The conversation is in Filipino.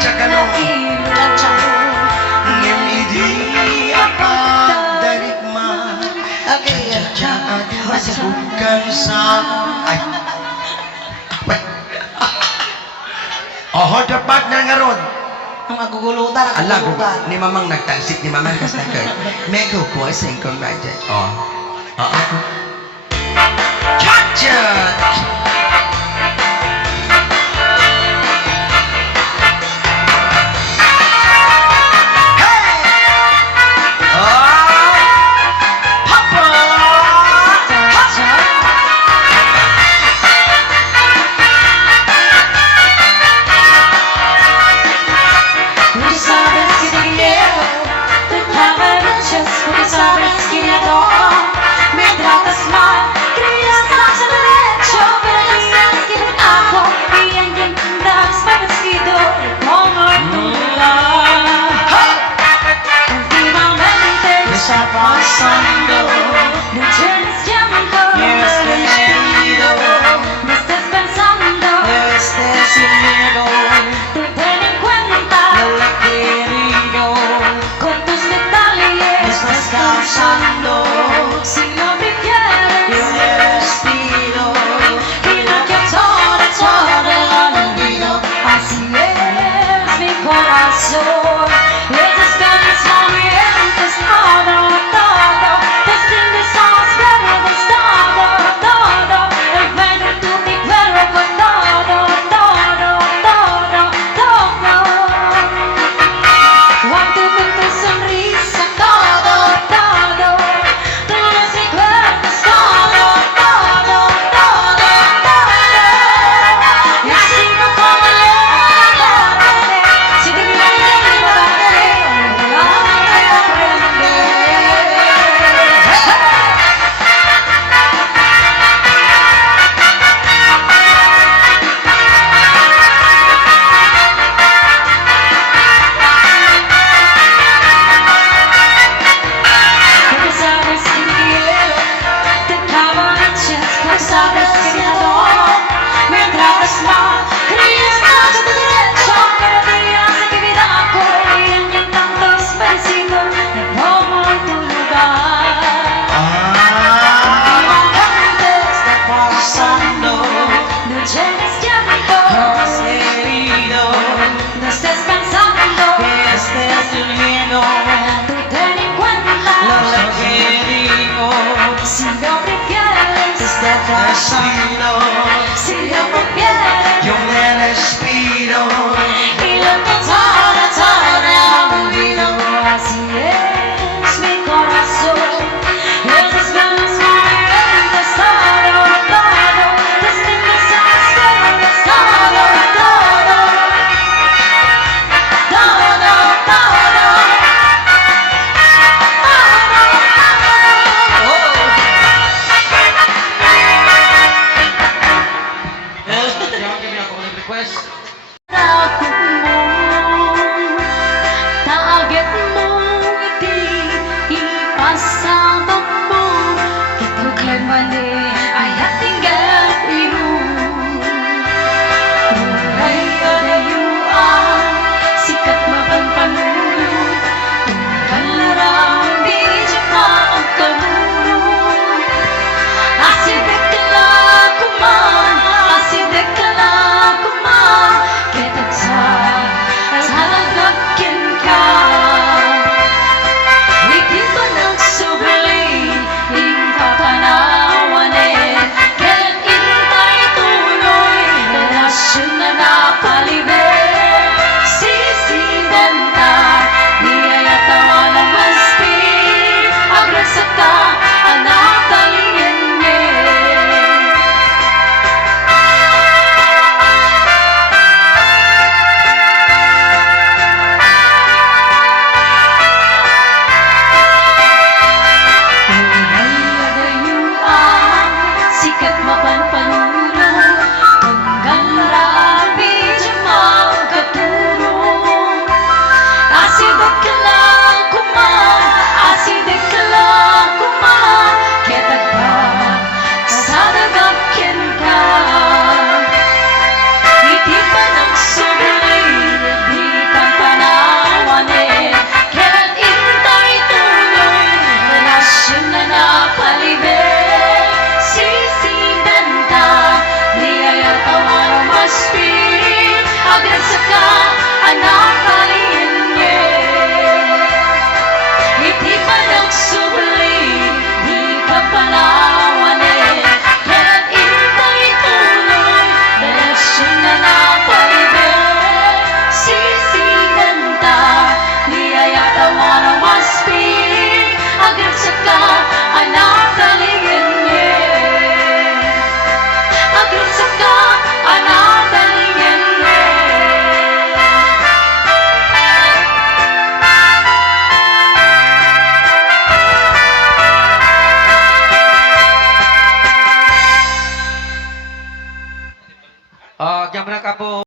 Tsaka ngem idi apa darikma bukan sa ay oh dapat na nga ron ang magugulutan ang alam magugulutan ni mamang nagtansik ni mamang kastakay meko po sa ingkong raja oh Catcher! Pasando, no tienes tiempo, no estés querido, no estés pensando, no estés sin miedo, te ten en cuenta, no lo he querido, con tus detalles, me estás causando, si lo prefieres, yo me despido, y no que todo el olvido, así es mi corazón, estos grandes momentos, todo. Si lo prefieres, yo me respiro y lo todo olvido, así es mi corazón, esos grandes momentos, todo, distintos aspectos, todo, Give me a request. Oh, diyan mo na ka po.